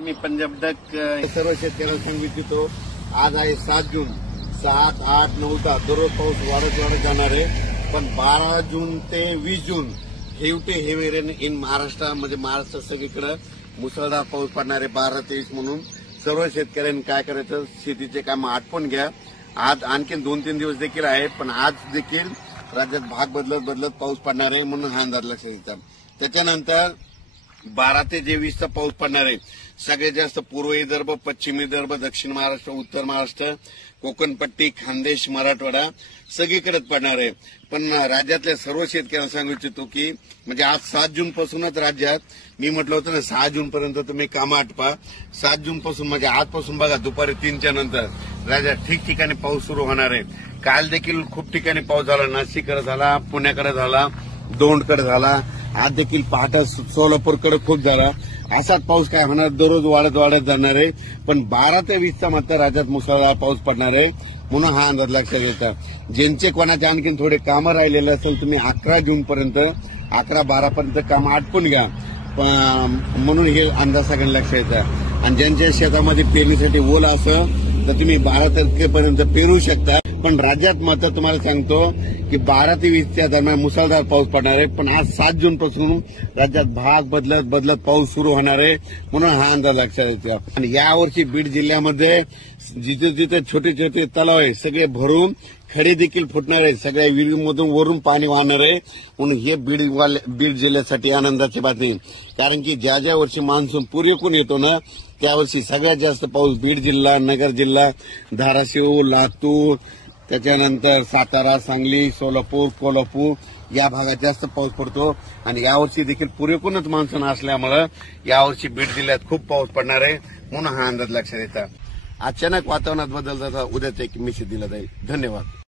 मी Punjab duck सर्व शेतकऱ्यांना सांगू इच्छितो, आज आहे 7 जून. 7, 8, 9 दररोज पाऊस वाढत जाणार आहे. पण 12 जून ते 20 जून हेवी रेन इन महाराष्ट्र, म्हणजे महाराष्ट्र सगळीकडे मुसळधार पाऊस पडणार आहे. 12-23 म्हणून सर्व शेतकऱ्यांनी काय करायचं, शेतीचे काम आटपून घ्या. आज आणखी 2-3 दिवस देखील आहे, पण आज देखील राज्यात भाग बदलत पाऊस पडणार आहे, म्हणून हा अंदाज लक्षात घ्यायचा. त्याच्यानंतर 12 ते 20 पाऊस पडणार आहे. सगळ्यात जास्त पूर्व विदर्भ, पश्चिम विदर्भ, दक्षिण महाराष्ट्र, उत्तर महाराष्ट्र, कोकणपट्टी, खानदेश, मराठवाडा सगळीकडेच पडणार आहे. पण राज्यातल्या सर्व शेतकऱ्यांना सांगू इच्छितो की म्हणजे आज 7 जून पासूनच राज्यात, मी म्हटलं होतं ना 6 जून पर्यंत तुम्ही कामं आटपा. 7 जून पासून म्हणजे आजपासून बघा दुपारी 3च्या नंतर राज्यात ठिकठिकाणी पाऊस सुरू होणार आहे. काल देखील खूप ठिकाणी पाऊस झाला. नाशिककडे झाला, पुण्याकडे झाला, दौंडकडे झाला. आज देखील पहाटे सोलापूरकडे खूप झाला. असाच पाऊस काय होणार, दररोज वाढत जाणार आहे. पण 12 ते 20 मात्र राज्यात मुसळधार पाऊस पडणार आहे, म्हणून हा अंदाज लक्षात घ्यायचा. ज्यांचे कोणाचे आणखी थोडे कामं राहिलेले असेल, तुम्ही 11 जून पर्यंत 11-12 पर्यंत कामं आटपून घ्या, म्हणून हे अंदाज सगळ्यांना लक्षात घ्यायचा. आणि ज्यांच्या शेतामध्ये पेरणीसाठी ओल असं तर तुम्ही 12 तारखेपर्यंत पेरू शकता. पण राज्यात मात्र तुम्हाला सांगतो की 12 ते 20च्या दरम्यान मुसळधार पाऊस पडणार आहे. पण आज 7 जून पासून राज्यात भाग बदलत पाऊस सुरू होणार आहे, म्हणून हा अंदाज लक्षात येतो. आणि यावर्षी बीड जिल्ह्यामध्ये जिथे छोटे तलाव आहे सगळे भरून खडे देखील फुटणार आहे. सगळ्या विहिरीमधून वरून पाणी वाहणार आहे, म्हणून हे बीड जिल्ह्यासाठी आनंदाची बातमी. कारण की ज्या वर्षी मान्सून पूर्वेकडून येतो ना, त्यावर्षी सगळ्यात जास्त पाऊस बीड जिल्हा, नगर जिल्हा, धाराशिव, लातूर, त्याच्यानंतर सातारा, सांगली, सोलापूर, कोल्हापूर या भागात जास्त पाऊस पडतो. आणि यावर्षी देखील पुरेपूरच मान्सून असल्यामुळे यावर्षी बीड जिल्ह्यात खूप पाऊस पडणार आहे, म्हणून हा अंदाज लक्षात येतात. अचानक वातावरणात बदल झाला, उद्याच एक मेसेज दिला जाईल. धन्यवाद.